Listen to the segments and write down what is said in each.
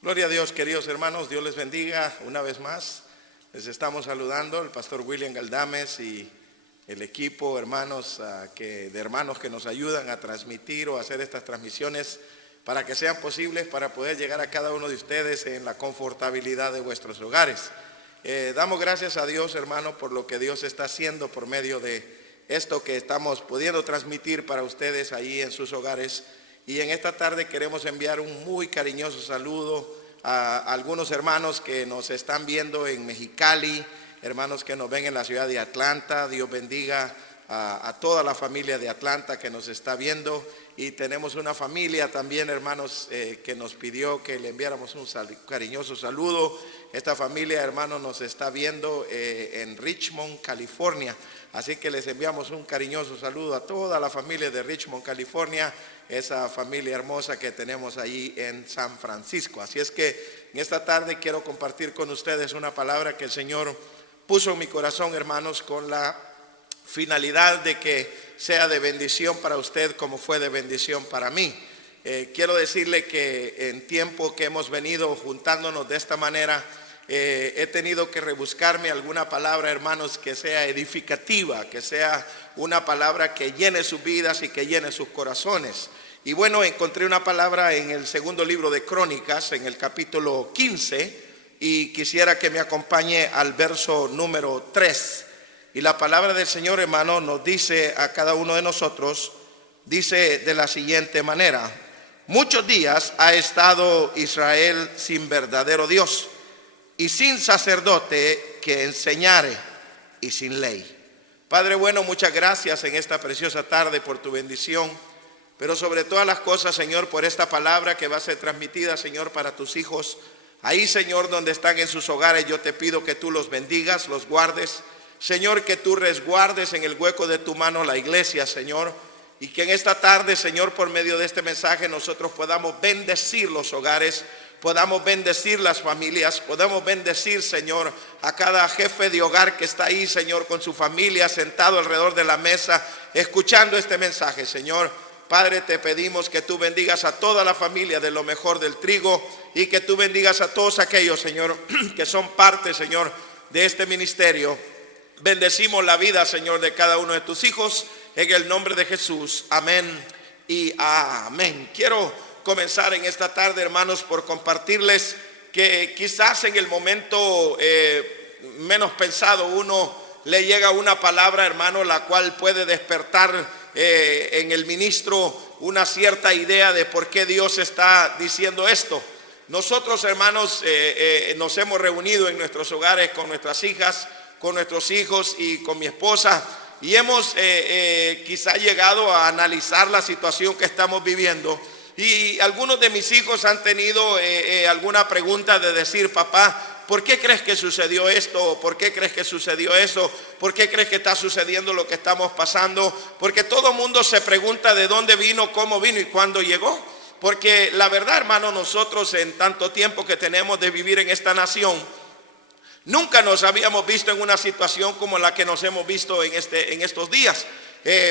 Gloria a Dios, queridos hermanos, Dios les bendiga una vez más. Les estamos saludando el pastor William Galdames y el equipo, hermanos, de hermanos que nos ayudan a transmitir o hacer estas transmisiones para que sean posibles, para poder llegar a cada uno de ustedes en la confortabilidad de vuestros hogares. Damos gracias a Dios, hermano, por lo que Dios está haciendo por medio de esto que estamos pudiendo transmitir para ustedes ahí en sus hogares. Y en esta tarde queremos enviar un muy cariñoso saludo a algunos hermanos que nos están viendo en Mexicali, hermanos que nos ven en la ciudad de Atlanta. Dios bendiga a toda la familia de Atlanta que nos está viendo. Y tenemos una familia también, hermanos, que nos pidió que le enviáramos un cariñoso saludo. Esta familia, hermanos, nos está viendo en Richmond, California. Así que les enviamos un cariñoso saludo a toda la familia de Richmond, California, esa familia hermosa que tenemos allí en San Francisco. Así es que en esta tarde quiero compartir con ustedes una palabra que el Señor puso en mi corazón, hermanos, con la finalidad de que sea de bendición para usted como fue de bendición para mí. Quiero decirle que en tiempo que hemos venido juntándonos de esta manera, he tenido que rebuscarme alguna palabra, hermanos, que sea edificativa, que sea una palabra que llene sus vidas y que llene sus corazones. Y bueno, encontré una palabra en el segundo libro de Crónicas, en el capítulo 15, y quisiera que me acompañe al verso número 3. Y la palabra del Señor, hermano, nos dice a cada uno de nosotros, dice de la siguiente manera: muchos días ha estado Israel sin verdadero Dios y sin sacerdote que enseñare y sin ley. Padre bueno, muchas gracias en esta preciosa tarde por tu bendición, pero sobre todas las cosas, Señor, por esta palabra que va a ser transmitida, Señor, para tus hijos. Ahí, Señor, donde están en sus hogares, yo te pido que tú los bendigas, los guardes. Señor, que tú resguardes en el hueco de tu mano la iglesia, Señor, y que en esta tarde, Señor, por medio de este mensaje nosotros podamos bendecir los hogares, podamos bendecir las familias, podamos bendecir, Señor, a cada jefe de hogar que está ahí, Señor, con su familia sentado alrededor de la mesa, escuchando este mensaje, Señor. Padre, te pedimos que tú bendigas a toda la familia de lo mejor del trigo y que tú bendigas a todos aquellos, Señor, que son parte, Señor, de este ministerio. Bendecimos la vida, Señor, de cada uno de tus hijos, en el nombre de Jesús. Amén y amén. Quiero comenzar en esta tarde, hermanos, por compartirles que quizás en el momento menos pensado uno le llega una palabra, hermano, la cual puede despertar en el ministro una cierta idea de por qué Dios está diciendo esto. Nosotros, hermanos, nos hemos reunido en nuestros hogares con nuestras hijas, con nuestros hijos y con mi esposa, y hemos quizá llegado a analizar la situación que estamos viviendo. Y algunos de mis hijos han tenido alguna pregunta de decir: papá, ¿por qué crees que sucedió esto? ¿Por qué crees que sucedió eso? ¿Por qué crees que está sucediendo lo que estamos pasando? Porque todo mundo se pregunta de dónde vino, cómo vino y cuándo llegó. Porque la verdad, hermano, nosotros en tanto tiempo que tenemos de vivir en esta nación, nunca nos habíamos visto en una situación como la que nos hemos visto en estos días.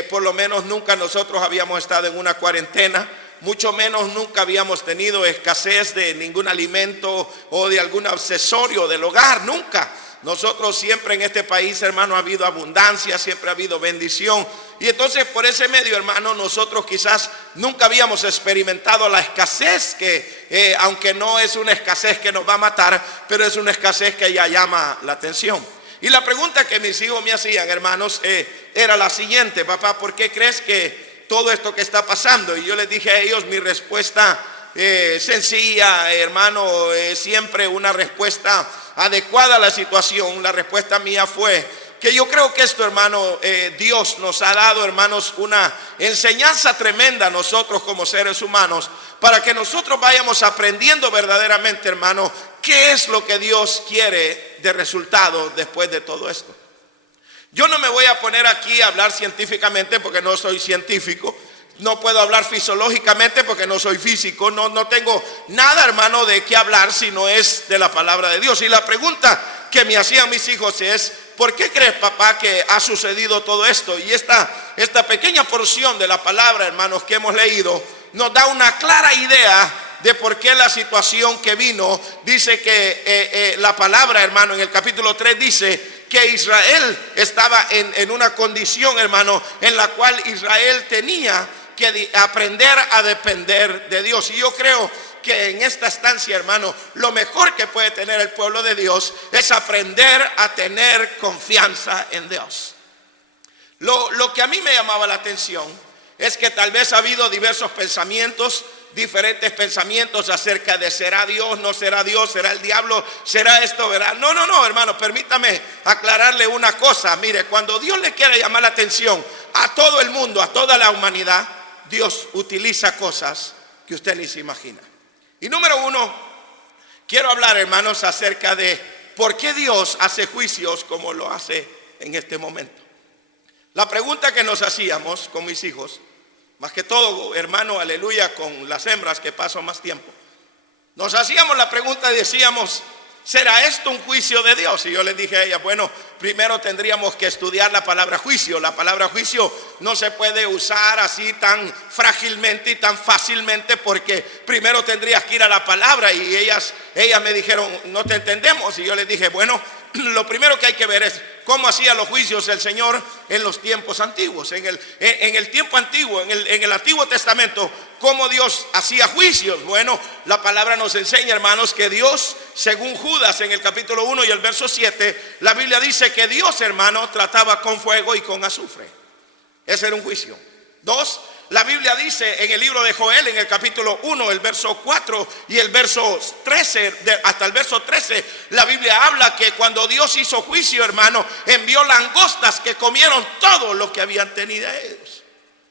Por lo menos nunca nosotros habíamos estado en una cuarentena, mucho menos nunca habíamos tenido escasez de ningún alimento o de algún accesorio del hogar, nunca. Nosotros siempre en este país, hermano, ha habido abundancia, siempre ha habido bendición. Y entonces por ese medio, hermano, nosotros quizás nunca habíamos experimentado la escasez que, aunque no es una escasez que nos va a matar, pero es una escasez que ya llama la atención. Y la pregunta que mis hijos me hacían, hermanos, era la siguiente: papá, ¿por qué crees que todo esto que está pasando? Y yo les dije a ellos mi respuesta sencilla, hermano, siempre una respuesta adecuada a la situación. La respuesta mía fue que yo creo que esto, hermano, Dios nos ha dado, hermanos, una enseñanza tremenda a nosotros como seres humanos, para que nosotros vayamos aprendiendo verdaderamente, hermano, qué es lo que Dios quiere de resultado después de todo esto. Yo no me voy a poner aquí a hablar científicamente porque no soy científico. No puedo hablar fisiológicamente porque no soy físico. No tengo nada, hermano, de qué hablar si no es de la palabra de Dios. Y la pregunta que me hacían mis hijos es: ¿por qué crees, papá, que ha sucedido todo esto? Y esta pequeña porción de la palabra, hermanos, que hemos leído nos da una clara idea de por qué la situación que vino. Dice que la palabra, hermano, en el capítulo 3 dice que Israel estaba en una condición, hermano, en la cual Israel tenía que aprender a depender de Dios. Y yo creo que en esta estancia, hermano, lo mejor que puede tener el pueblo de Dios es aprender a tener confianza en Dios. Lo que a mí me llamaba la atención es que tal vez ha habido diversos pensamientos, diferentes pensamientos acerca de será Dios, no será Dios, será el diablo, será esto, ¿verdad? No, hermano, permítame aclararle una cosa. Mire, cuando Dios le quiere llamar la atención a todo el mundo, a toda la humanidad, Dios utiliza cosas que usted ni se imagina. Y número uno, quiero hablar, hermanos, acerca de por qué Dios hace juicios como lo hace en este momento. La pregunta que nos hacíamos con mis hijos, más que todo, hermano, aleluya, con las hembras que paso más tiempo, nos hacíamos la pregunta y decíamos, ¿será esto un juicio de Dios? Y yo les dije a ella, bueno, primero tendríamos que estudiar la palabra juicio. La palabra juicio no se puede usar así tan frágilmente y tan fácilmente, porque primero tendrías que ir a la palabra. Y ellas me dijeron, no te entendemos. Y yo les dije, bueno, lo primero que hay que ver es cómo hacía los juicios el Señor en los tiempos antiguos. En el tiempo antiguo, en el Antiguo Testamento, cómo Dios hacía juicios. Bueno, la palabra nos enseña, hermanos, que Dios, según Judas en el capítulo 1 y el verso 7, la Biblia dice que Dios, hermano, trataba con fuego y con azufre. Ese era un juicio. 2, la Biblia dice en el libro de Joel, en el capítulo 1, el verso 4 y el verso 13, hasta el verso 13, la Biblia habla que cuando Dios hizo juicio, hermano, envió langostas que comieron todo lo que habían tenido ellos.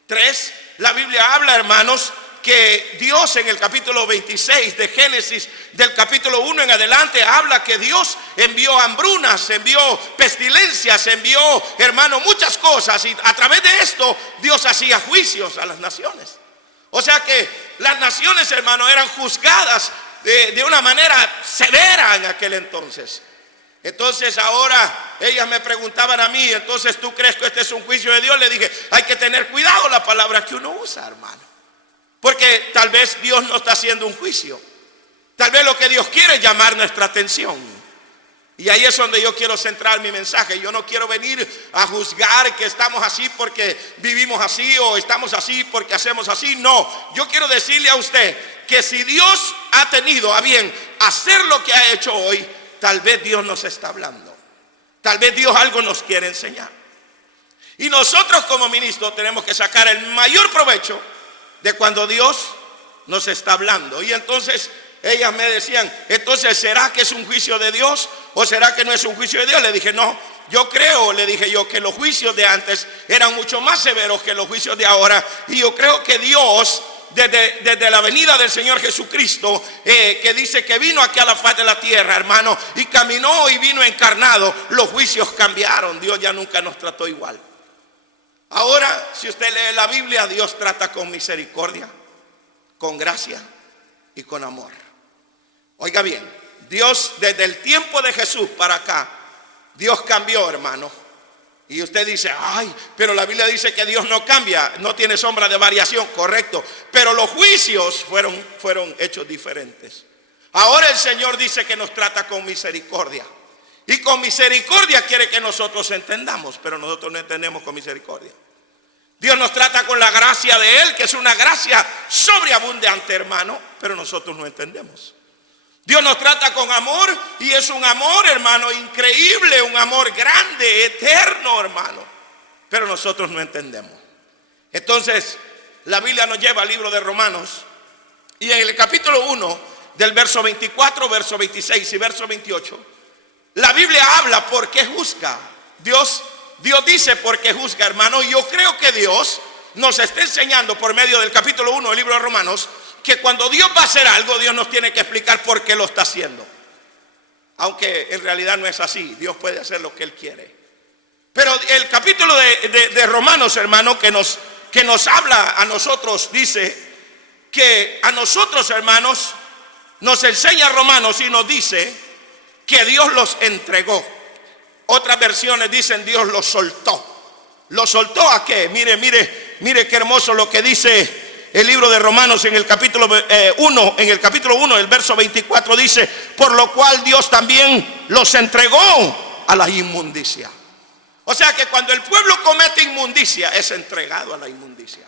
3, la Biblia habla, hermanos, que Dios en el capítulo 26 de Génesis, del capítulo 1 en adelante, habla que Dios envió hambrunas, envió pestilencias, envió, hermano, muchas cosas. Y a través de esto Dios hacía juicios a las naciones. O sea que las naciones, hermano, eran juzgadas de una manera severa en aquel entonces. Entonces ahora ellas me preguntaban a mí, entonces ¿tú crees que este es un juicio de Dios? Le dije, hay que tener cuidado la palabra que uno usa, hermano. Porque tal vez Dios no está haciendo un juicio. Tal vez lo que Dios quiere es llamar nuestra atención. Y ahí es donde yo quiero centrar mi mensaje. Yo no quiero venir a juzgar que estamos así porque vivimos así, o estamos así porque hacemos así. No, yo quiero decirle a usted que si Dios ha tenido a bien hacer lo que ha hecho hoy, tal vez Dios nos está hablando. Tal vez Dios algo nos quiere enseñar. Y nosotros como ministros tenemos que sacar el mayor provecho de cuando Dios nos está hablando. Y entonces ellas me decían, entonces ¿será que es un juicio de Dios o será que no es un juicio de Dios? Le dije, no, yo creo, le dije yo, que los juicios de antes eran mucho más severos que los juicios de ahora. Y yo creo que Dios, desde la venida del Señor Jesucristo, que dice que vino aquí a la faz de la tierra, hermano, y caminó y vino encarnado, los juicios cambiaron. Dios ya nunca nos trató igual. Ahora, si usted lee la Biblia, Dios trata con misericordia, con gracia y con amor. Oiga bien, Dios desde el tiempo de Jesús para acá, Dios cambió, hermano. Y usted dice, ay, pero la Biblia dice que Dios no cambia, no tiene sombra de variación, correcto. Pero los juicios fueron hechos diferentes. Ahora el Señor dice que nos trata con misericordia. Y con misericordia quiere que nosotros entendamos, pero nosotros no entendemos con misericordia. Dios nos trata con la gracia de Él, que es una gracia sobreabundante, hermano, pero nosotros no entendemos. Dios nos trata con amor y es un amor, hermano, increíble, un amor grande, eterno, hermano, pero nosotros no entendemos. Entonces, la Biblia nos lleva al libro de Romanos y en el capítulo 1 del verso 24, verso 26 y verso 28, la Biblia habla por qué juzga. Dios dice por qué juzga, hermano. Y yo creo que Dios nos está enseñando por medio del capítulo 1 del libro de Romanos que cuando Dios va a hacer algo, Dios nos tiene que explicar por qué lo está haciendo. Aunque en realidad no es así. Dios puede hacer lo que Él quiere. Pero el capítulo de Romanos, hermano, que nos habla a nosotros, dice que a nosotros, hermanos, nos enseña Romanos y nos dice que Dios los entregó. Otras versiones dicen Dios los soltó. ¿Los soltó a qué? Mire qué hermoso lo que dice el libro de Romanos en el capítulo 1, el verso 24 dice: por lo cual Dios también los entregó a la inmundicia. O sea que cuando el pueblo comete inmundicia, es entregado a la inmundicia.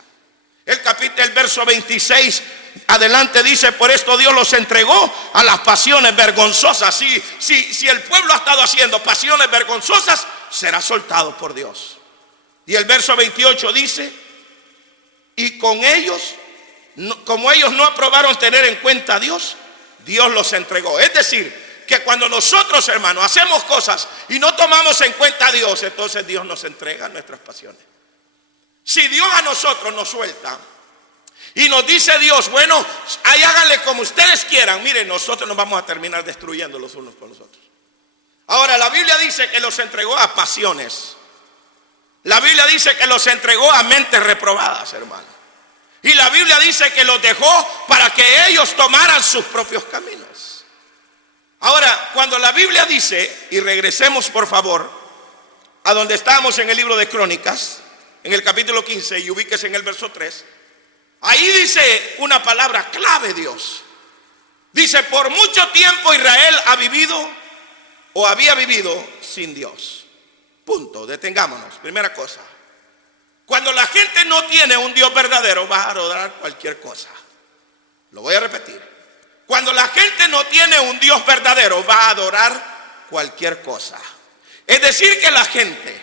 El verso 26 adelante dice: por esto Dios los entregó a las pasiones vergonzosas. Si el pueblo ha estado haciendo pasiones vergonzosas, será soltado por Dios. Y el verso 28 dice: y con ellos, como ellos no aprobaron tener en cuenta a Dios, Dios los entregó. Es decir, que cuando nosotros, hermanos, hacemos cosas y no tomamos en cuenta a Dios, entonces Dios nos entrega nuestras pasiones. Si Dios a nosotros nos suelta y nos dice Dios: bueno, ahí háganle como ustedes quieran, miren, nosotros nos vamos a terminar destruyendo los unos con los otros. Ahora, la Biblia dice que los entregó a pasiones. La Biblia dice que los entregó a mentes reprobadas, hermano. Y la Biblia dice que los dejó para que ellos tomaran sus propios caminos. Ahora, cuando la Biblia dice, y regresemos por favor a donde estábamos en el libro de Crónicas, en el capítulo 15, y ubíquese en el verso 3, ahí dice una palabra clave Dios. Dice: por mucho tiempo Israel ha vivido o había vivido sin Dios. Punto, detengámonos. Primera cosa, cuando la gente no tiene un Dios verdadero, va a adorar cualquier cosa. Lo voy a repetir. Cuando la gente no tiene un Dios verdadero, va a adorar cualquier cosa. Es decir, que la gente,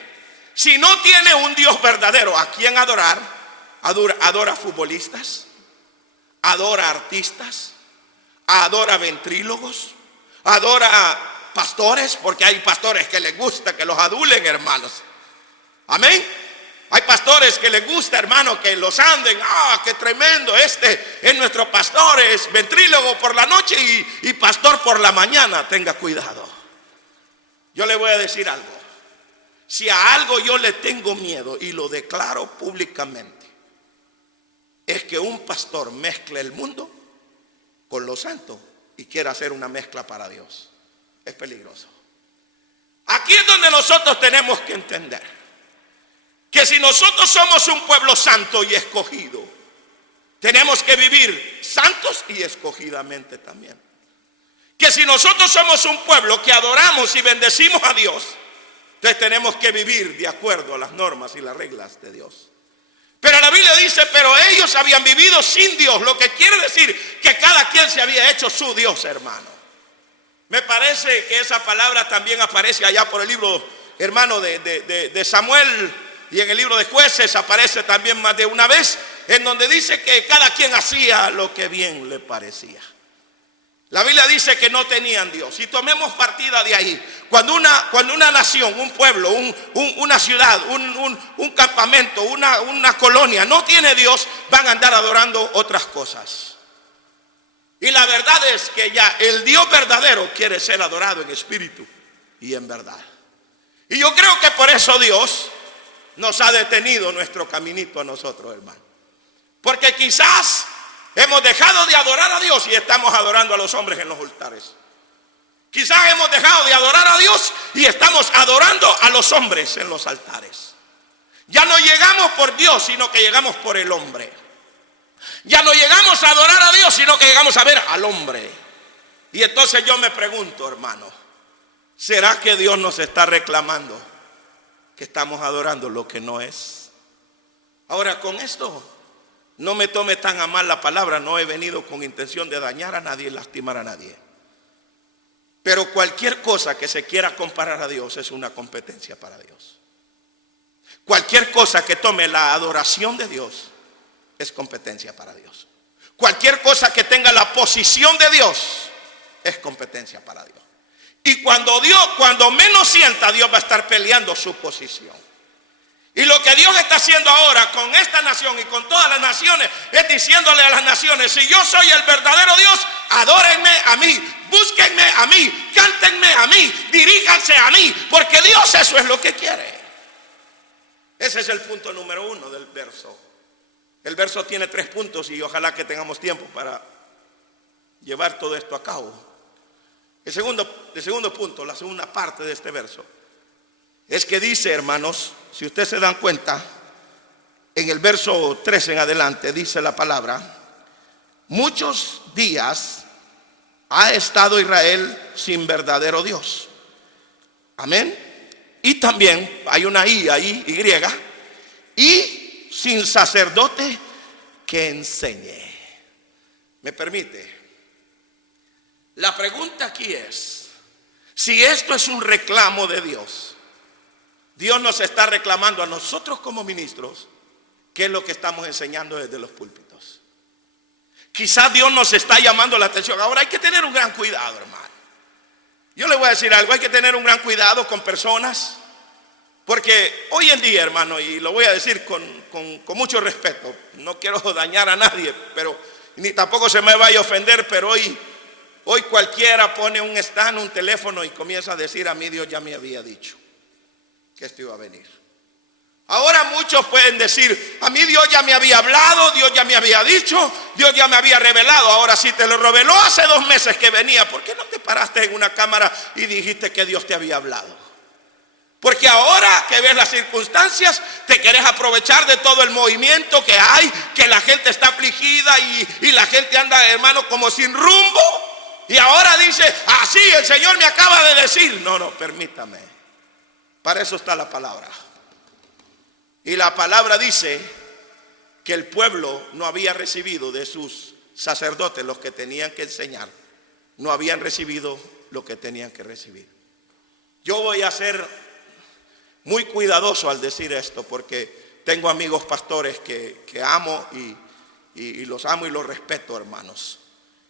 si no tiene un Dios verdadero a quien adorar, adora futbolistas, adora artistas, adora ventrílogos, adora pastores, porque hay pastores que les gusta que los adulen, hermanos. Amén. Hay pastores que les gusta, hermano, que los anden. Qué tremendo, este es nuestro pastor, es ventrílogo por la noche y pastor por la mañana. Tenga cuidado. Yo le voy a decir algo. Si a algo yo le tengo miedo, y lo declaro públicamente, es que un pastor mezcle el mundo con lo santo y quiera hacer una mezcla para Dios. Es peligroso. Aquí es donde nosotros tenemos que entender que si nosotros somos un pueblo santo y escogido, tenemos que vivir santos y escogidamente también. Que si nosotros somos un pueblo que adoramos y bendecimos a Dios, entonces tenemos que vivir de acuerdo a las normas y las reglas de Dios. Pero la Biblia dice: pero ellos habían vivido sin Dios, lo que quiere decir que cada quien se había hecho su Dios, hermano. Me parece que esa palabra también aparece allá por el libro, hermano, de Samuel, y en el libro de Jueces aparece también más de una vez, en donde dice que cada quien hacía lo que bien le parecía. La Biblia dice que no tenían Dios. Y tomemos partida de ahí. Cuando una nación, un pueblo, una ciudad, un campamento, una colonia no tiene Dios, van a andar adorando otras cosas. Y la verdad es que ya el Dios verdadero quiere ser adorado en espíritu y en verdad. Y yo creo que por eso Dios nos ha detenido nuestro caminito a nosotros, hermano. Porque quizás hemos dejado de adorar a Dios y estamos adorando a los hombres en los altares. Quizás hemos dejado de adorar a Dios y estamos adorando a los hombres en los altares. Ya no llegamos por Dios, sino que llegamos por el hombre. Ya no llegamos a adorar a Dios, sino que llegamos a ver al hombre. Y entonces yo me pregunto, hermano, ¿será que Dios nos está reclamando que estamos adorando lo que no es? Ahora, con esto no me tome tan a mal la palabra. No he venido con intención de dañar a nadie, lastimar a nadie. Pero cualquier cosa que se quiera comparar a Dios es una competencia para Dios. Cualquier cosa que tome la adoración de Dios es competencia para Dios. Cualquier cosa que tenga la posición de Dios es competencia para Dios. Y cuando menos sienta, Dios va a estar peleando su posición. Y lo que Dios está haciendo ahora con esta nación y con todas las naciones es diciéndole a las naciones: si yo soy el verdadero Dios, adórenme a mí, búsquenme a mí, cántenme a mí, diríjanse a mí, porque Dios eso es lo que quiere. Ese es el punto número 1 del verso. El verso tiene 3 puntos y ojalá que tengamos tiempo para llevar todo esto a cabo. El segundo punto, la segunda parte de este verso, es que dice, hermanos, si ustedes se dan cuenta, en el verso 3 en adelante, dice la palabra: muchos días ha estado Israel sin verdadero Dios. Amén. Y también hay una I ahí, y sin sacerdote que enseñe. ¿Me permite? La pregunta aquí es, si esto es un reclamo de Dios, Dios nos está reclamando a nosotros como ministros, ¿qué es lo que estamos enseñando desde los púlpitos? Quizás Dios nos está llamando la atención. Ahora hay que tener un gran cuidado, hermano. Yo le voy a decir algo, hay que tener un gran cuidado con personas, porque hoy en día, hermano, y lo voy a decir con mucho respeto, no quiero dañar a nadie, pero ni tampoco se me vaya a ofender, pero hoy cualquiera pone un stand, un teléfono y comienza a decir: a mí Dios ya me había dicho que esto iba a venir. Ahora muchos pueden decir: a mí Dios ya me había hablado, Dios ya me había dicho, Dios ya me había revelado. Ahora sí te lo reveló hace 2 meses que venía. ¿Por qué no te paraste en una cámara y dijiste que Dios te había hablado? Porque ahora que ves las circunstancias, te querés aprovechar de todo el movimiento que hay, que la gente está afligida y la gente anda, hermano, como sin rumbo. Y ahora dice: así el Señor me acaba de decir. No, permítame. Para eso está la palabra. Y la palabra dice que el pueblo no había recibido de sus sacerdotes, los que tenían que enseñar, no habían recibido lo que tenían que recibir. Yo voy a ser muy cuidadoso al decir esto, porque tengo amigos pastores que amo y los amo y los respeto, hermanos.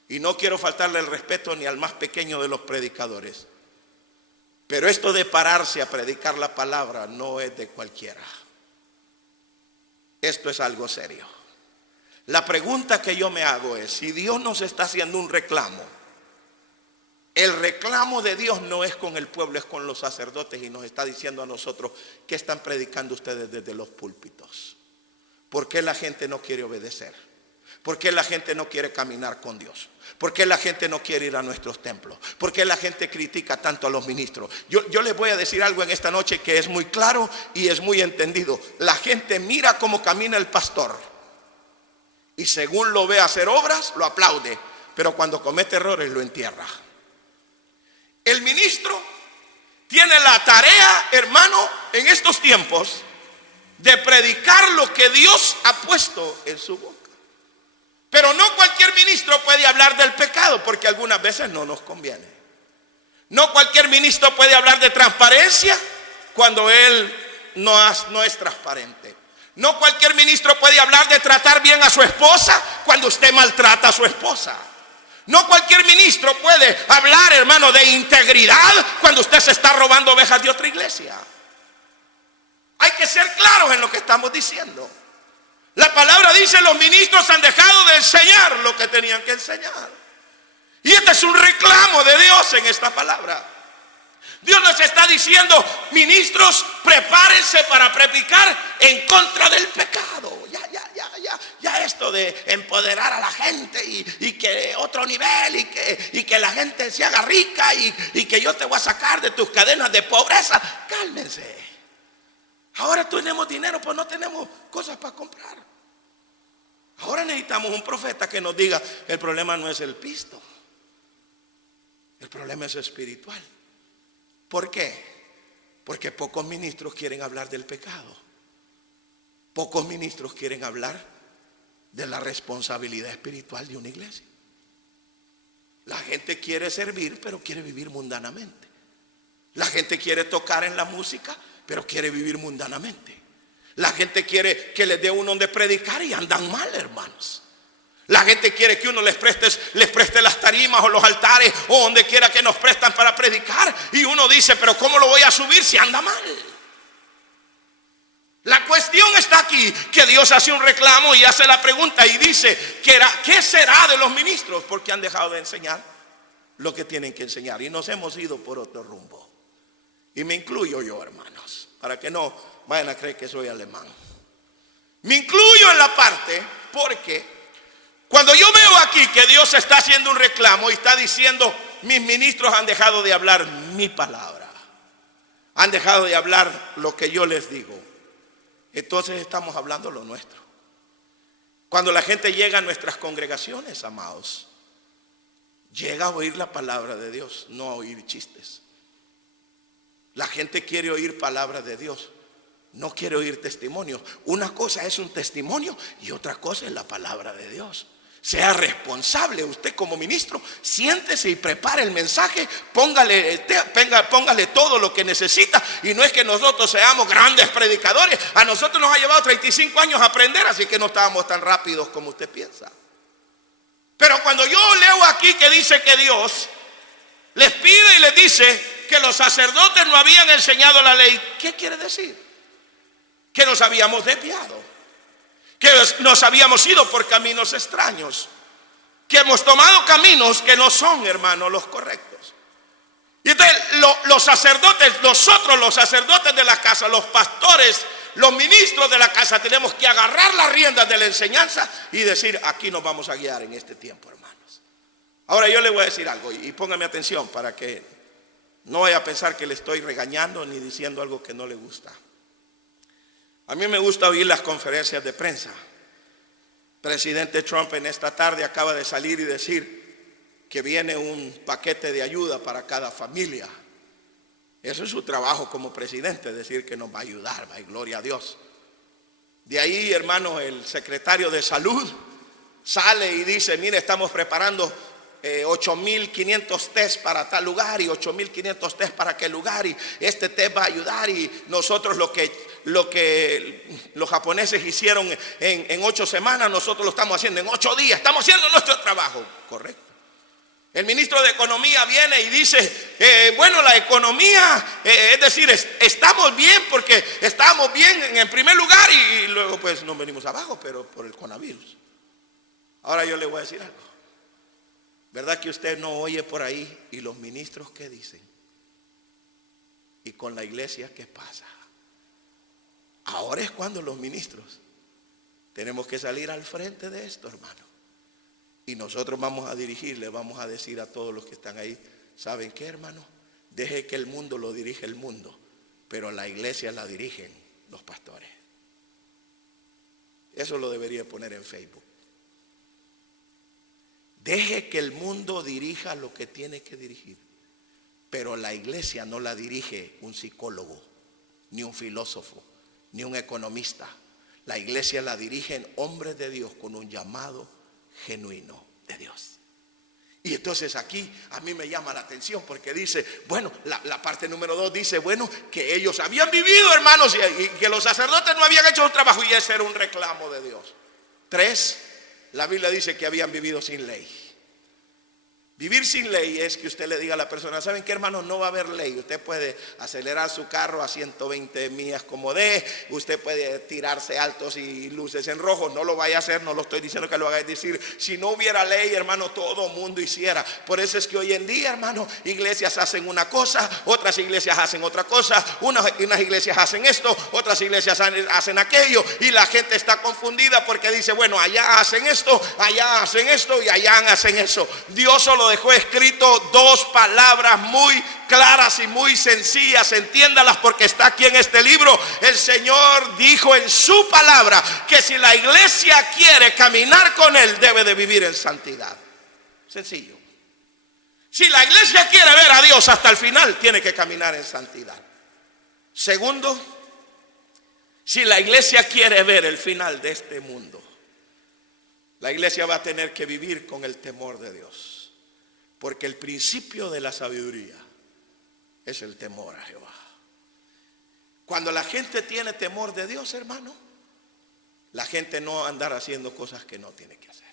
Y no quiero faltarle el respeto ni al más pequeño de los predicadores. Pero esto de pararse a predicar la palabra no es de cualquiera. Esto es algo serio. La pregunta que yo me hago es: si Dios nos está haciendo un reclamo, el reclamo de Dios no es con el pueblo, es con los sacerdotes, y nos está diciendo a nosotros: ¿qué están predicando ustedes desde los púlpitos? ¿Por qué la gente no quiere obedecer? ¿Por qué la gente no quiere caminar con Dios? ¿Por qué la gente no quiere ir a nuestros templos? ¿Por qué la gente critica tanto a los ministros? Yo les voy a decir algo en esta noche que es muy claro y es muy entendido. La gente mira cómo camina el pastor y según lo ve hacer obras, lo aplaude, pero cuando comete errores lo entierra. El ministro tiene la tarea, hermano, en estos tiempos, de predicar lo que Dios ha puesto en su boca. Pero no cualquier ministro puede hablar del pecado, porque algunas veces no nos conviene. No cualquier ministro puede hablar de transparencia cuando él no es transparente. No cualquier ministro puede hablar de tratar bien a su esposa cuando usted maltrata a su esposa. No cualquier ministro puede hablar, hermano, de integridad cuando usted se está robando ovejas de otra iglesia. Hay que ser claros en lo que estamos diciendo. La palabra dice: los ministros han dejado de enseñar lo que tenían que enseñar. Y este es un reclamo de Dios en esta palabra. Dios nos está diciendo: ministros, prepárense para predicar en contra del pecado. Ya esto de empoderar a la gente y que otro nivel y que la gente se haga rica y que yo te voy a sacar de tus cadenas de pobreza. Cálmense. Ahora tenemos dinero, pues no tenemos cosas para comprar. Ahora necesitamos un profeta que nos diga: el problema no es el pisto, el problema es espiritual. ¿Por qué? Porque pocos ministros quieren hablar del pecado. Pocos ministros quieren hablar de la responsabilidad espiritual de una iglesia. La gente quiere servir, pero quiere vivir mundanamente. La gente quiere tocar en la música, pero quiere vivir mundanamente. La gente quiere que les dé uno donde predicar y andan mal, hermanos. La gente quiere que uno les preste las tarimas o los altares o donde quiera que nos prestan para predicar, y uno dice: pero ¿cómo lo voy a subir si anda mal? La cuestión está aquí, que Dios hace un reclamo y hace la pregunta y dice: ¿qué será de los ministros? Porque han dejado de enseñar lo que tienen que enseñar y nos hemos ido por otro rumbo. Y me incluyo yo, hermanos, para que no vayan a creer que soy alemán. Me incluyo en la parte porque cuando yo veo aquí que Dios está haciendo un reclamo y está diciendo: mis ministros han dejado de hablar mi palabra, han dejado de hablar lo que yo les digo. entonces estamos hablando lo nuestro. Cuando la gente llega a nuestras congregaciones, amados, llega a oír la palabra de Dios, no a oír chistes. La gente quiere oír palabra de Dios, no quiere oír testimonios. Una cosa es un testimonio y otra cosa es la palabra de Dios. Sea responsable usted como ministro, siéntese y prepare el mensaje, póngale todo lo que necesita. Y no es que nosotros seamos grandes predicadores, a nosotros nos ha llevado 35 años aprender, así que no estábamos tan rápidos como usted piensa. Pero cuando yo leo aquí que dice que Dios les pide y les dice que los sacerdotes no habían enseñado la ley, ¿qué quiere decir? Que nos habíamos desviado, que nos habíamos ido por caminos extraños, que hemos tomado caminos que no son, hermanos, los correctos. Y entonces los sacerdotes, nosotros los sacerdotes de la casa, los pastores, los ministros de la casa, tenemos que agarrar las riendas de la enseñanza y decir: aquí nos vamos a guiar en este tiempo, hermanos. Ahora yo le voy a decir algo y póngame atención para que no vaya a pensar que le estoy regañando ni diciendo algo que no le gusta. A mí me gusta oír las conferencias de prensa. Presidente Trump en esta tarde acaba de salir y decir que viene un paquete de ayuda para cada familia. Eso es su trabajo como presidente, decir que nos va a ayudar, gloria a Dios. De ahí, hermano, el secretario de salud sale y dice: mire, estamos preparando 8.500 test para tal lugar y 8.500 test para aquel lugar, y este test va a ayudar, y nosotros lo que los japoneses hicieron en 8 semanas, nosotros lo estamos haciendo en 8 días, estamos haciendo nuestro trabajo. Correcto. El ministro de Economía viene y dice: bueno, la economía, es decir, estamos bien porque estamos bien en primer lugar y luego pues nos venimos abajo, pero por el coronavirus. Ahora yo le voy a decir algo. ¿Verdad que usted no oye por ahí? ¿Y los ministros qué dicen? ¿Y con la iglesia qué pasa? Ahora es cuando los ministros tenemos que salir al frente de esto, hermano. Y nosotros vamos a dirigirle, vamos a decir a todos los que están ahí: ¿saben qué, hermano? Deje que el mundo lo dirija el mundo, pero la iglesia la dirigen los pastores. Eso lo debería poner en Facebook. Deje que el mundo dirija lo que tiene que dirigir, pero la iglesia no la dirige un psicólogo, ni un filósofo, ni un economista. La iglesia la dirigen hombres de Dios con un llamado genuino de Dios. Y entonces aquí a mí me llama la atención porque dice, bueno, la parte número 2 dice, bueno, que ellos habían vivido, hermanos, y que los sacerdotes no habían hecho su trabajo, y ese era un reclamo de Dios. 3, la Biblia dice que habían vivido sin ley. Vivir sin ley es que usted le diga a la persona: ¿saben qué, hermano? No va a haber ley. Usted puede acelerar su carro a 120 millas como dé. Usted puede tirarse altos y luces en rojo. No lo vaya a hacer, no lo estoy diciendo que lo haga. Es decir, si no hubiera ley, hermano, todo mundo hiciera. Por eso es que hoy en día, hermano, iglesias hacen una cosa, otras iglesias hacen otra cosa. Unas iglesias hacen esto, otras iglesias hacen aquello. Y la gente está confundida porque dice: bueno, allá hacen esto y allá hacen eso. Dios solo dejó escrito 2 palabras muy claras y muy sencillas, entiéndalas porque está aquí en este libro. El Señor dijo en su palabra que si la iglesia quiere caminar con Él, debe de vivir en santidad. Sencillo. Si la iglesia quiere ver a Dios hasta el final, tiene que caminar en santidad. Segundo, si la iglesia quiere ver el final de este mundo, la iglesia va a tener que vivir con el temor de Dios. Porque el principio de la sabiduría es el temor a Jehová. Cuando la gente tiene temor de Dios, hermano, la gente no va a andar haciendo cosas que no tiene que hacer.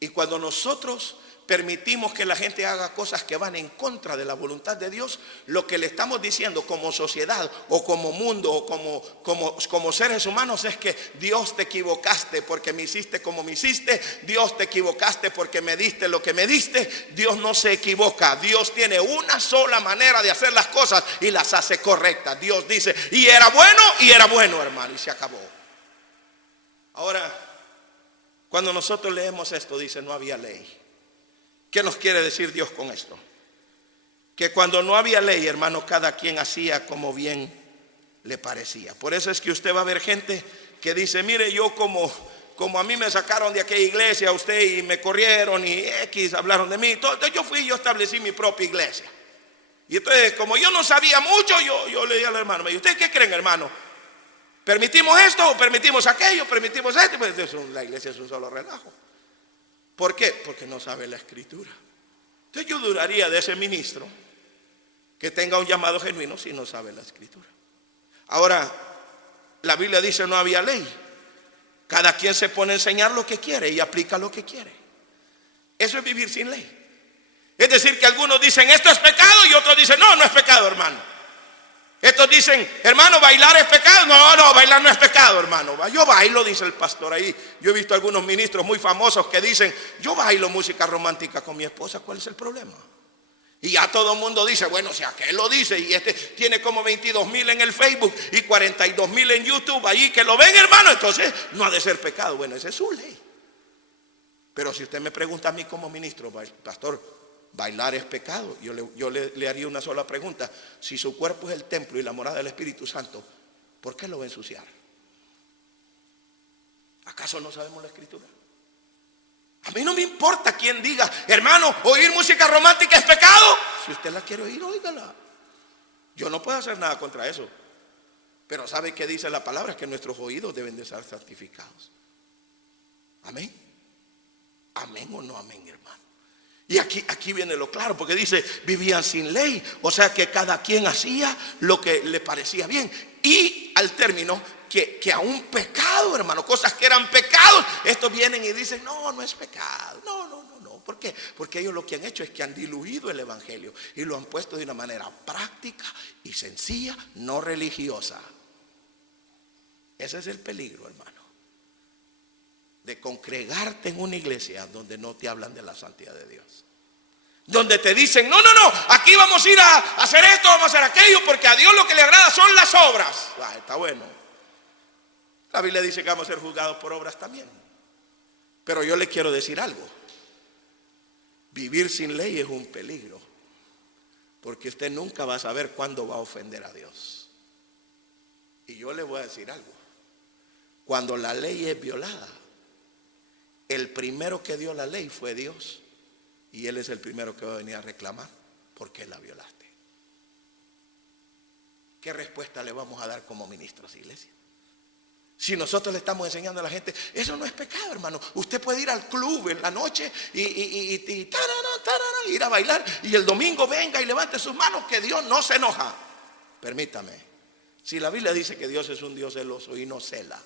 Y cuando nosotros permitimos que la gente haga cosas que van en contra de la voluntad de Dios, lo que le estamos diciendo como sociedad o como mundo o como seres humanos es que: Dios, te equivocaste porque me hiciste como me hiciste. Dios, te equivocaste porque me diste lo que me diste. Dios no se equivoca. Dios tiene una sola manera de hacer las cosas y las hace correctas. Dios dice: y era bueno, hermano, y se acabó. Ahora, cuando nosotros leemos esto, dice: no había ley. ¿Qué nos quiere decir Dios con esto? Que cuando no había ley, hermano, cada quien hacía como bien le parecía. Por eso es que usted va a ver gente que dice, mire, yo como a mí me sacaron de aquella iglesia, a usted, y me corrieron y X, hablaron de mí. Entonces yo fui y yo establecí mi propia iglesia. Y entonces, como yo no sabía mucho, yo le dije al hermano, me dijo, ¿ustedes qué creen, hermano? ¿Permitimos esto o permitimos aquello? ¿Permitimos esto? Pues la iglesia es un solo relajo. ¿Por qué? Porque no sabe la escritura. Entonces yo dudaría de ese ministro que tenga un llamado genuino si no sabe la escritura. Ahora, la Biblia dice no había ley. Cada quien se pone a enseñar lo que quiere y aplica lo que quiere. Eso es vivir sin ley. Es decir, que algunos dicen esto es pecado y otros dicen no, no es pecado, hermano. Estos dicen, hermano, bailar es pecado. No, bailar no es pecado, hermano. Yo bailo, dice el pastor ahí. Yo he visto algunos ministros muy famosos que dicen, yo bailo música romántica con mi esposa. ¿Cuál es el problema? Y ya todo el mundo dice, bueno, si aquel lo dice y este tiene como 22,000 en el Facebook y 42,000 en YouTube allí que lo ven, hermano, entonces no ha de ser pecado. Bueno, esa es su ley. Pero si usted me pregunta a mí como ministro, pastor, bailar es pecado, yo le haría una sola pregunta. Si su cuerpo es el templo y la morada del Espíritu Santo, ¿por qué lo va a ensuciar? ¿Acaso no sabemos la escritura? A mí no me importa quién diga, hermano, oír música romántica es pecado. Si usted la quiere oír, óigala. Yo no puedo hacer nada contra eso. Pero ¿sabe qué dice la palabra? Que nuestros oídos deben de ser santificados. Amén. Amén o no amén, hermano. Y aquí viene lo claro, porque dice, vivían sin ley. O sea que cada quien hacía lo que le parecía bien. Y al término, que a un pecado, hermano, cosas que eran pecados, estos vienen y dicen, no es pecado. No. ¿Por qué? Porque ellos lo que han hecho es que han diluido el evangelio y lo han puesto de una manera práctica y sencilla, no religiosa. Ese es el peligro, hermano, de congregarte en una iglesia donde no te hablan de la santidad de Dios. Donde te dicen, no, aquí vamos a ir a hacer esto, vamos a hacer aquello, porque a Dios lo que le agrada son las obras. Está bueno. La Biblia dice que vamos a ser juzgados por obras también. Pero yo le quiero decir algo. Vivir sin ley es un peligro, porque usted nunca va a saber cuándo va a ofender a Dios. Y yo le voy a decir algo. Cuando la ley es violada, el primero que dio la ley fue Dios, y Él es el primero que va a venir a reclamar por qué la violaste. ¿Qué respuesta le vamos a dar como ministros, iglesia? Si nosotros le estamos enseñando a la gente, eso no es pecado, hermano. Usted puede ir al club en la noche y ir a bailar, y el domingo venga y levante sus manos, que Dios no se enoja. Permítame, si la Biblia dice que Dios es un Dios celoso y no cela,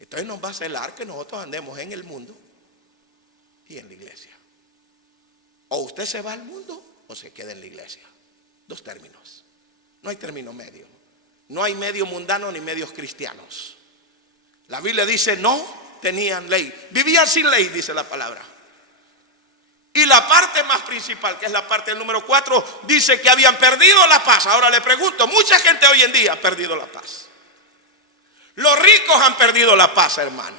entonces nos va a celar que nosotros andemos en el mundo y en la iglesia. O usted se va al mundo o se queda en la iglesia. Dos términos. No hay término medio. No hay medio mundano ni medios cristianos. La Biblia dice no tenían ley. Vivían sin ley, dice la palabra. Y la parte más principal, que es la parte del número 4, dice que habían perdido la paz. Ahora le pregunto, mucha gente hoy en día ha perdido la paz. Los ricos han perdido la paz, hermano.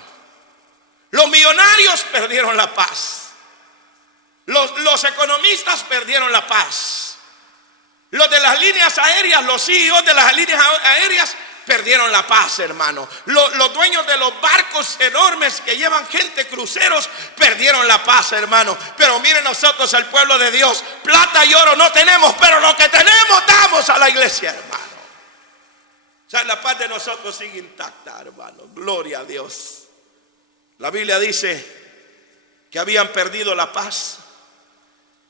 Los millonarios perdieron la paz. Los economistas perdieron la paz. Los de las líneas aéreas, los CEOs de las líneas aéreas perdieron la paz, hermano. Los dueños de los barcos enormes que llevan gente, cruceros, perdieron la paz, hermano. Pero miren, nosotros, el pueblo de Dios, plata y oro no tenemos, pero lo que tenemos damos a la iglesia, hermano. O sea, la paz de nosotros sigue intacta, hermano. Gloria a Dios. La Biblia dice que habían perdido la paz.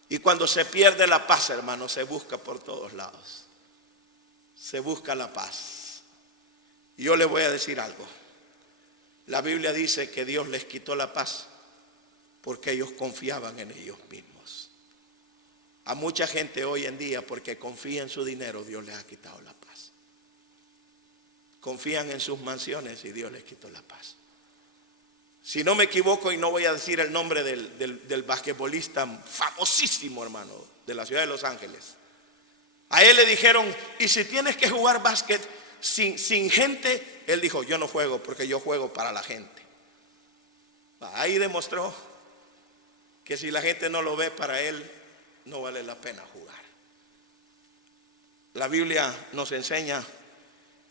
Y cuando se pierde la paz, hermano, se busca por todos lados. Se busca la paz. Y yo le voy a decir algo. La Biblia dice que Dios les quitó la paz porque ellos confiaban en ellos mismos. A mucha gente hoy en día, porque confía en su dinero, Dios les ha quitado la paz. Confían en sus mansiones y Dios les quitó la paz. Si no me equivoco, y no voy a decir el nombre del basquetbolista famosísimo, hermano, de la ciudad de Los Ángeles. A él le dijeron, y si tienes que jugar básquet sin gente, él dijo, yo no juego porque yo juego para la gente. Ahí demostró que si la gente no lo ve para él, no vale la pena jugar. La Biblia nos enseña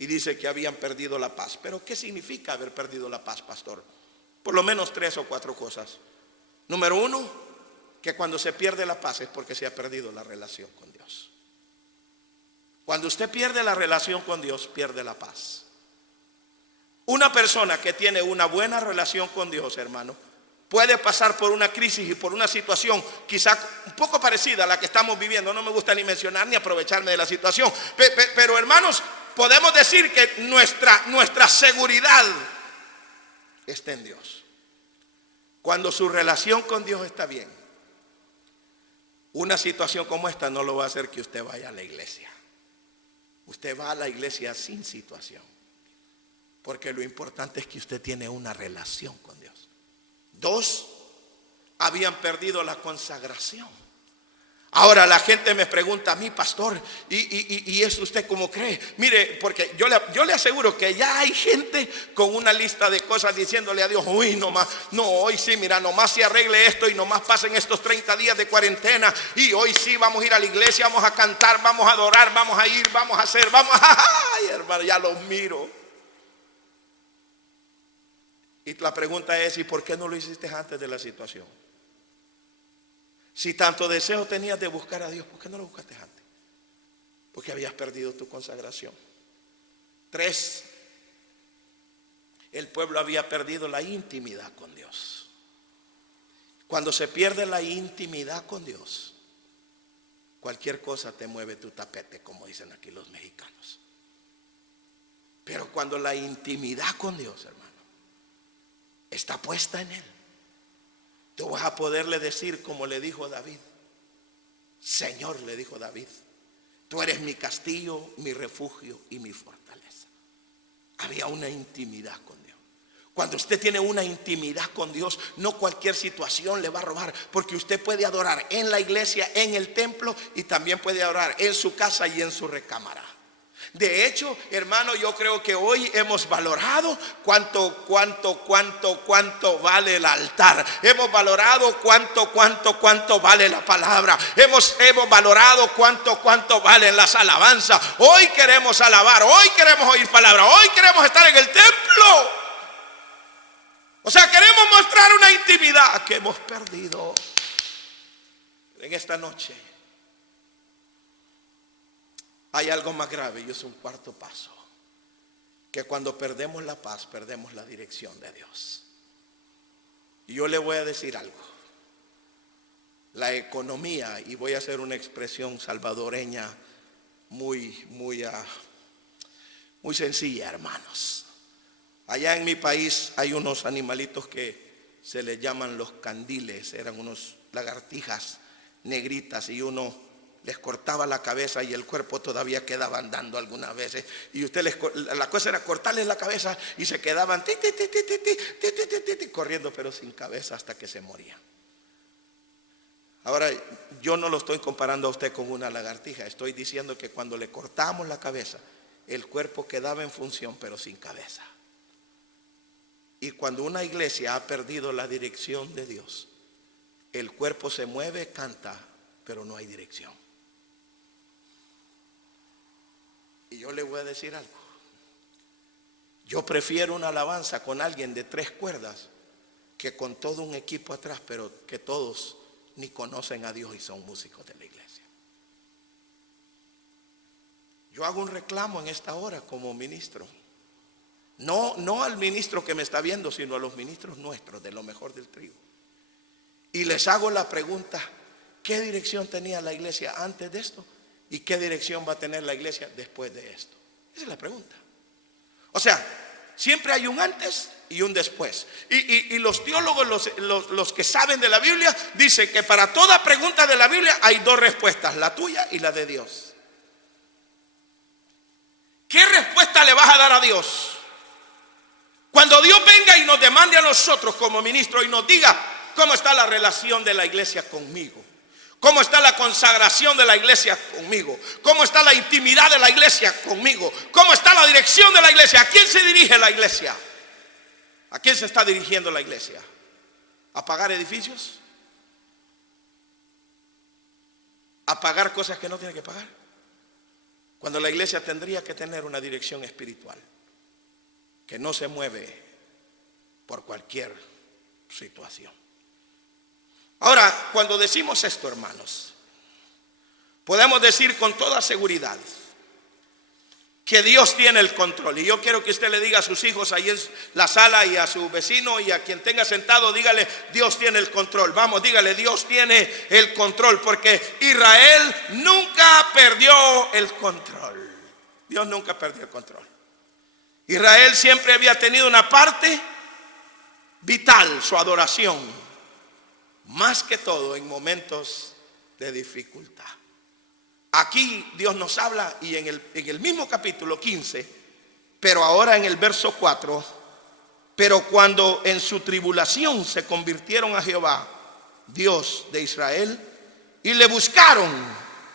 y dice que habían perdido la paz. Pero ¿qué significa haber perdido la paz, pastor? Por lo menos 3 o 4 cosas. Número 1, que cuando se pierde la paz es porque se ha perdido la relación con Dios. Cuando usted pierde la relación con Dios, pierde la paz. Una persona que tiene una buena relación con Dios, hermano, puede pasar por una crisis y por una situación quizá un poco parecida a la que estamos viviendo. No me gusta ni mencionar ni aprovecharme de la situación. Pero hermanos, podemos decir que nuestra seguridad está en Dios. Cuando su relación con Dios está bien, una situación como esta no lo va a hacer que usted vaya a la iglesia. Usted va a la iglesia sin situación, porque lo importante es que usted tiene una relación con Dios. 2, habían perdido la consagración. Ahora la gente me pregunta a mí, pastor, ¿y eso usted cómo cree? Mire, porque yo le aseguro que ya hay gente con una lista de cosas diciéndole a Dios, uy, nomás, no, hoy sí, mira, nomás se arregle esto y nomás pasen estos 30 días de cuarentena y hoy sí vamos a ir a la iglesia, vamos a cantar, vamos a adorar, vamos a ir, vamos a hacer, ay, hermano, ya los miro. Y la pregunta es, ¿y por qué no lo hiciste antes de la situación? Si tanto deseo tenías de buscar a Dios, ¿por qué no lo buscaste antes? Porque habías perdido tu consagración. 3, el pueblo había perdido la intimidad con Dios. Cuando se pierde la intimidad con Dios, cualquier cosa te mueve tu tapete, como dicen aquí los mexicanos. Pero cuando la intimidad con Dios, hermano, está puesta en Él, tú vas a poderle decir como le dijo David. Señor, le dijo David, tú eres mi castillo, mi refugio y mi fortaleza. Había una intimidad con Dios. Cuando usted tiene una intimidad con Dios, no cualquier situación le va a robar, porque usted puede adorar en la iglesia, en el templo, y también puede adorar en su casa y en su recámara. De hecho, hermano, yo creo que hoy hemos valorado cuánto vale el altar. Hemos valorado cuánto vale la palabra. Hemos valorado cuánto valen las alabanzas. Hoy queremos alabar, hoy queremos oír palabra, hoy queremos estar en el templo. O sea, queremos mostrar una intimidad que hemos perdido en esta noche. Hay algo más grave y es un cuarto paso, que cuando perdemos la paz, perdemos la dirección de Dios. Y yo le voy a decir algo. La economía, y voy a hacer una expresión salvadoreña muy sencilla, hermanos. Allá en mi país hay unos animalitos que se les llaman los candiles. Eran unos lagartijas negritas y uno les cortaba la cabeza y el cuerpo todavía quedaba andando algunas veces. Y la cosa era cortarles la cabeza y se quedaban corriendo, pero sin cabeza hasta que se morían. Ahora, yo no lo estoy comparando a usted con una lagartija. Estoy diciendo que cuando le cortamos la cabeza, el cuerpo quedaba en función, pero sin cabeza. Y cuando una iglesia ha perdido la dirección de Dios, el cuerpo se mueve, canta, pero no hay dirección. Y yo le voy a decir algo. Yo prefiero una alabanza con alguien de 3 cuerdas que con todo un equipo atrás, pero que todos ni conocen a Dios y son músicos de la iglesia. Yo hago un reclamo en esta hora como ministro. No al ministro que me está viendo, sino a los ministros nuestros, de lo mejor del trigo. Y les hago la pregunta, ¿qué dirección tenía la iglesia antes de esto? ¿Y qué dirección va a tener la iglesia después de esto? Esa es la pregunta. O sea, siempre hay un antes y un después. Y los teólogos, los que saben de la Biblia, dicen que para toda pregunta de la Biblia hay 2 respuestas, la tuya y la de Dios. ¿Qué respuesta le vas a dar a Dios? Cuando Dios venga y nos demande a nosotros como ministros y nos diga cómo está la relación de la iglesia conmigo, cómo está la consagración de la iglesia conmigo, cómo está la intimidad de la iglesia conmigo, cómo está la dirección de la iglesia, ¿a quién se dirige la iglesia? ¿A quién se está dirigiendo la iglesia? ¿A pagar edificios? ¿A pagar cosas que no tiene que pagar? Cuando la iglesia tendría que tener una dirección espiritual que no se mueve por cualquier situación. Ahora, cuando decimos esto, hermanos, podemos decir con toda seguridad que Dios tiene el control. Y yo quiero que usted le diga a sus hijos ahí en la sala y a su vecino y a quien tenga sentado, dígale: Dios tiene el control. Vamos, dígale: Dios tiene el control, porque Israel nunca perdió el control. Dios nunca perdió el control. Israel siempre había tenido una parte vital, su adoración, más que todo en momentos de dificultad. Aquí Dios nos habla, y en el mismo capítulo 15, pero ahora en el verso 4, pero cuando en su tribulación se convirtieron a Jehová, Dios de Israel, y le buscaron,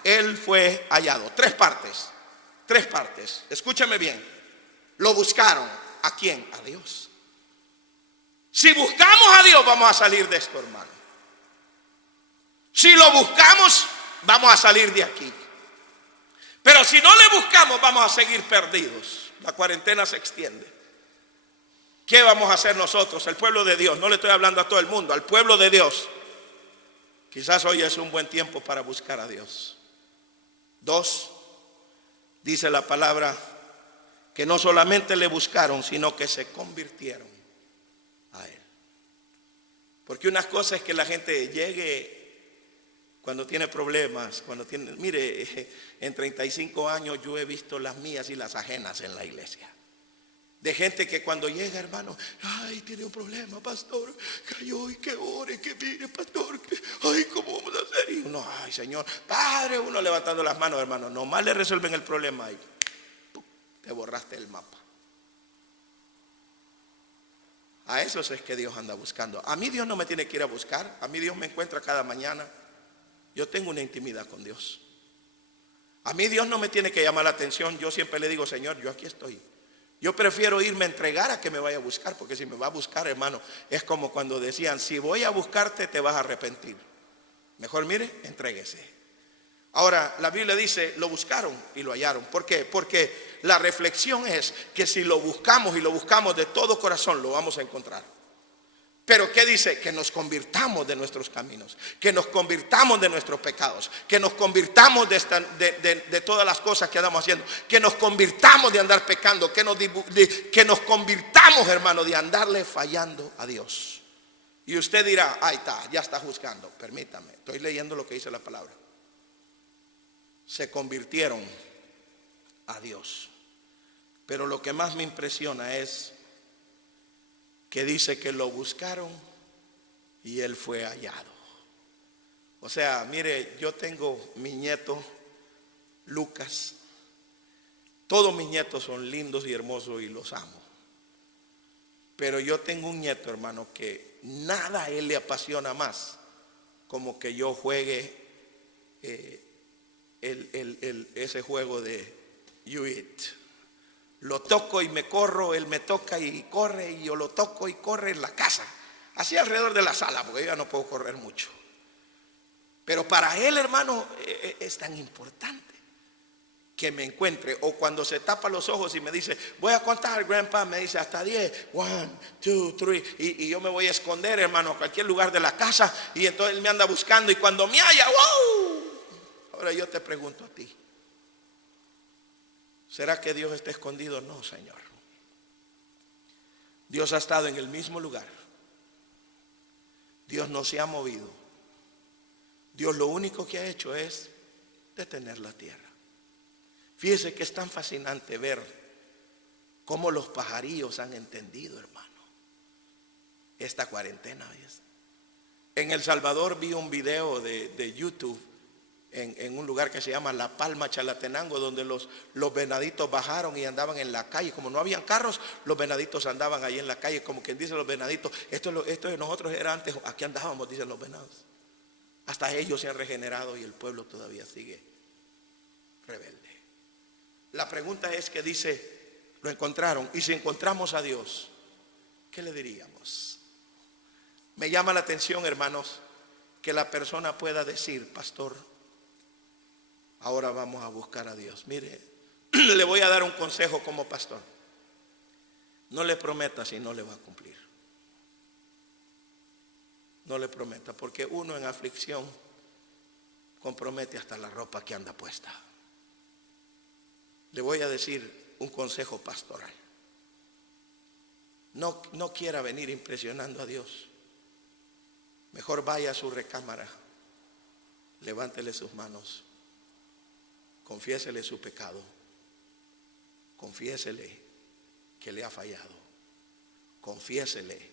él fue hallado. Tres partes. Escúchame bien. Lo buscaron. ¿A quién? A Dios. Si buscamos a Dios, vamos a salir de esto, hermano. Si lo buscamos, vamos a salir de aquí. Pero si no le buscamos, vamos a seguir perdidos. La cuarentena se extiende. ¿Qué vamos a hacer nosotros, el pueblo de Dios? No le estoy hablando a todo el mundo, al pueblo de Dios. Quizás hoy es un buen tiempo para buscar a Dios. 2, dice la palabra que no solamente le buscaron, sino que se convirtieron a Él. Porque una cosa es que la gente llegue cuando tiene problemas, mire, en 35 años yo he visto las mías y las ajenas en la iglesia. De gente que cuando llega, hermano, ay, tiene un problema, pastor, cayó y que ore, que mire, pastor, ay, ¿cómo vamos a hacer? Y uno, ay, Señor, Padre, uno levantando las manos, hermano, nomás le resuelven el problema y te borraste el mapa. A esos es que Dios anda buscando. A mí Dios no me tiene que ir a buscar, a mí Dios me encuentra cada mañana. Yo tengo una intimidad con Dios. A mí Dios no me tiene que llamar la atención. Yo siempre le digo: Señor, yo aquí estoy. Yo prefiero irme a entregar a que me vaya a buscar, porque si me va a buscar, hermano, es como cuando decían: si voy a buscarte te vas a arrepentir. Mejor, mire, entréguese. Ahora, la Biblia dice: lo buscaron y lo hallaron. ¿Por qué? Porque la reflexión es que si lo buscamos y lo buscamos de todo corazón, lo vamos a encontrar. Pero ¿qué dice? Que nos convirtamos de nuestros caminos, que nos convirtamos de nuestros pecados, que nos convirtamos de todas las cosas que andamos haciendo, que nos convirtamos de andar pecando, que nos convirtamos, hermano, de andarle fallando a Dios. Y usted dirá: ahí está, ya está juzgando. Permítame, estoy leyendo lo que dice la palabra. Se convirtieron a Dios. Pero lo que más me impresiona es que dice que lo buscaron y él fue hallado. O sea, mire, yo tengo mi nieto Lucas. Todos mis nietos son lindos y hermosos y los amo. Pero yo tengo un nieto, hermano, que nada a él le apasiona más como que yo juegue ese juego de You It. Lo toco y me corro, él me toca y corre, y yo lo toco y corre en la casa, así alrededor de la sala, porque yo ya no puedo correr mucho. Pero para él, hermano, es tan importante que me encuentre. O cuando se tapa los ojos y me dice: voy a contar, grandpa, me dice hasta 10, 1, 2, 3, y yo me voy a esconder, hermano, a cualquier lugar de la casa, y entonces él me anda buscando, y cuando me halla, ¡wow! Ahora yo te pregunto a ti: ¿será que Dios está escondido? No, Señor. Dios ha estado en el mismo lugar. Dios no se ha movido. Dios lo único que ha hecho es detener la tierra. Fíjese que es tan fascinante ver cómo los pajarillos han entendido, hermano, esta cuarentena. En El Salvador vi un video de YouTube en un lugar que se llama La Palma, Chalatenango, donde los venaditos bajaron y andaban en la calle. Como no habían carros, los venaditos andaban ahí en la calle, como quien dice los venaditos: esto de nosotros era antes, aquí andábamos, dicen los venados. Hasta ellos se han regenerado y el pueblo todavía sigue rebelde. La pregunta es que dice: lo encontraron, y si encontramos a Dios, ¿qué le diríamos? Me llama la atención, hermanos, que la persona pueda decir: pastor, ahora vamos a buscar a Dios. Mire, le voy a dar un consejo como pastor. No le prometa si no le va a cumplir. No le prometa, porque uno en aflicción compromete hasta la ropa que anda puesta. Le voy a decir un consejo pastoral. No quiera venir impresionando a Dios. Mejor vaya a su recámara, levántele sus manos, confiésele su pecado, confiésele que le ha fallado, confiésele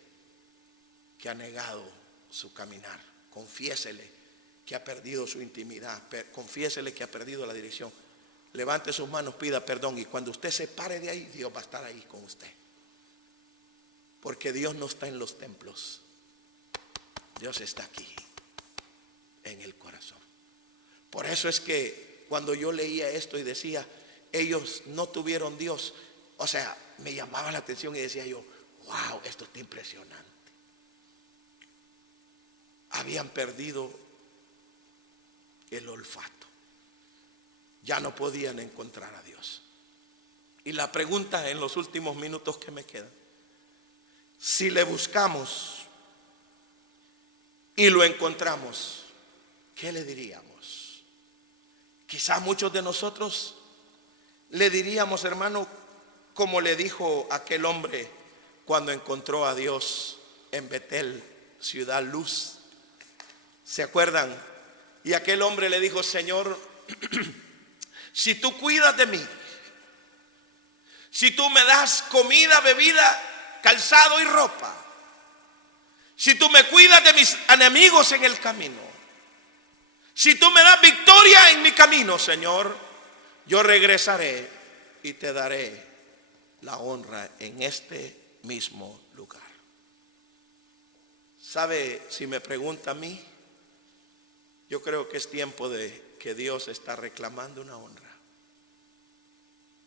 que ha negado su caminar, confiésele que ha perdido su intimidad, confiésele que ha perdido la dirección. Levante sus manos, pida perdón, y cuando usted se pare de ahí, Dios va a estar ahí con usted. Porque Dios no está en los templos, Dios está aquí, en el corazón. Por eso es que cuando yo leía esto y decía, ellos no tuvieron Dios, o sea, me llamaba la atención y decía yo, wow, esto está impresionante. Habían perdido el olfato, ya no podían encontrar a Dios. Y la pregunta en los últimos minutos que me quedan: si le buscamos y lo encontramos, ¿qué le diríamos? Quizás muchos de nosotros le diríamos, hermano, como le dijo aquel hombre cuando encontró a Dios en Betel, ciudad luz. ¿Se acuerdan? Y aquel hombre le dijo: Señor, si tú cuidas de mí, si tú me das comida, bebida, calzado y ropa, si tú me cuidas de mis enemigos en el camino, si tú me das victoria en mi camino, Señor, yo regresaré y te daré la honra en este mismo lugar. ¿Sabe? Si me pregunta a mí, yo creo que es tiempo de que Dios está reclamando una honra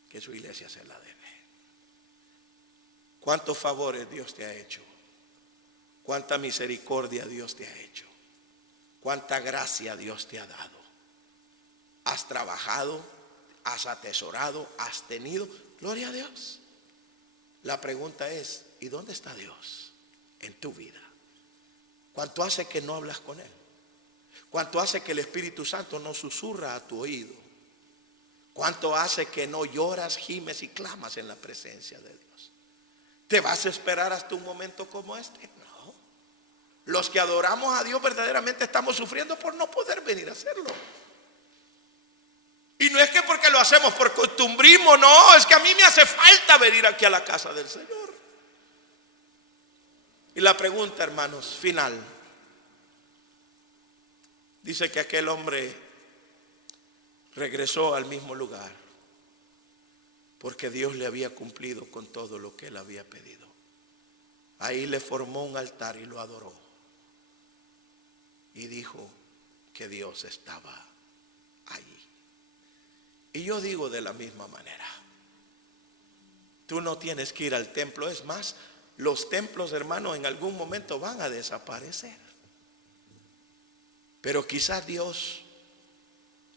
que su iglesia se la debe. ¿Cuántos favores Dios te ha hecho? ¿Cuánta misericordia Dios te ha hecho? ¿Cuánta gracia Dios te ha dado? ¿Has trabajado? ¿Has atesorado? ¿Has tenido? Gloria a Dios. La pregunta es, ¿y dónde está Dios en tu vida? ¿Cuánto hace que no hablas con Él? ¿Cuánto hace que el Espíritu Santo no susurra a tu oído? ¿Cuánto hace que no lloras, gimes y clamas en la presencia de Dios? ¿Te vas a esperar hasta un momento como este? No. Los que adoramos a Dios verdaderamente estamos sufriendo por no poder venir a hacerlo. Y no es que porque lo hacemos por costumbrismo, no, es que a mí me hace falta venir aquí a la casa del Señor. Y la pregunta, hermanos, final. Dice que aquel hombre regresó al mismo lugar porque Dios le había cumplido con todo lo que él había pedido. Ahí le formó un altar y lo adoró. Y dijo que Dios estaba allí. Y yo digo de la misma manera. Tú no tienes que ir al templo. Es más, los templos, hermano, en algún momento van a desaparecer. Pero quizás Dios,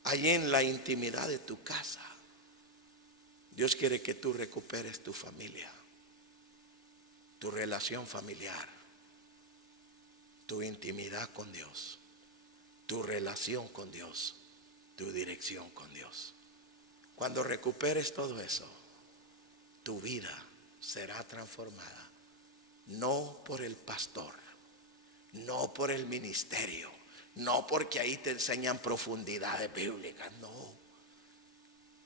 allí en la intimidad de tu casa, Dios quiere que tú recuperes tu familia, tu relación familiar, tu intimidad con Dios, tu relación con Dios, tu dirección con Dios. Cuando recuperes todo eso, tu vida será transformada, no por el pastor, no por el ministerio, no porque ahí te enseñan profundidades bíblicas, no.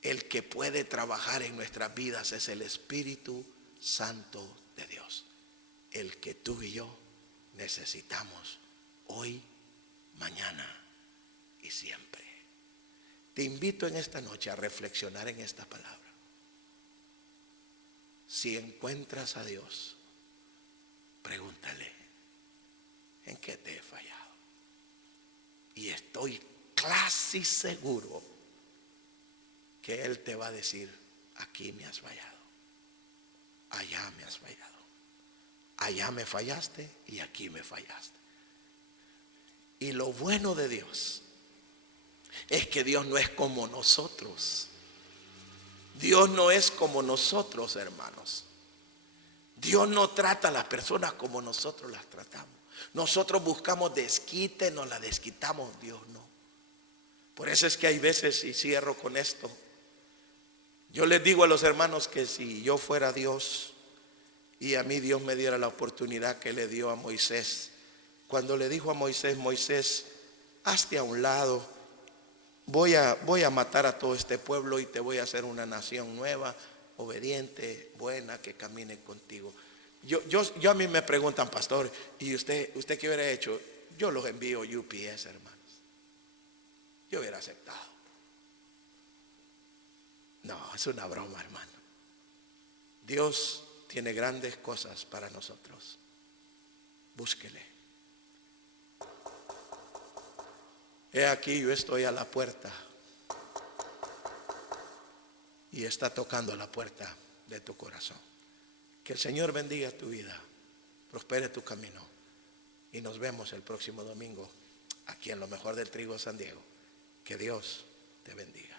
El que puede trabajar en nuestras vidas es el Espíritu Santo de Dios. El que tú y yo necesitamos hoy, mañana y siempre. Te invito en esta noche a reflexionar en esta palabra. Si encuentras a Dios, pregúntale, ¿en qué te he fallado? Y estoy casi seguro que Él te va a decir, aquí me has fallado, allá me has fallado, allá me fallaste y aquí me fallaste. Y lo bueno de Dios es que Dios no es como nosotros. Dios no es como nosotros, hermanos. Dios no trata a las personas como nosotros las tratamos. Nosotros buscamos desquite, nos la desquitamos, Dios no. Por eso es que hay veces, y cierro con esto, yo les digo a los hermanos que si yo fuera Dios y a mí Dios me diera la oportunidad que le dio a Moisés, cuando le dijo a Moisés: Moisés, hazte a un lado, voy a matar a todo este pueblo y te voy a hacer una nación nueva, obediente, buena, que camine contigo. Yo a mí me preguntan: pastor, ¿y usted qué hubiera hecho? Yo los envío UPS, hermanos. Yo hubiera aceptado. No, es una broma, hermano. Dios tiene grandes cosas para nosotros. Búsquele. He aquí, yo estoy a la puerta y está tocando a la puerta de tu corazón. Que el Señor bendiga tu vida, prospere tu camino, y nos vemos el próximo domingo aquí en Lo Mejor del Trigo San Diego. Que Dios te bendiga.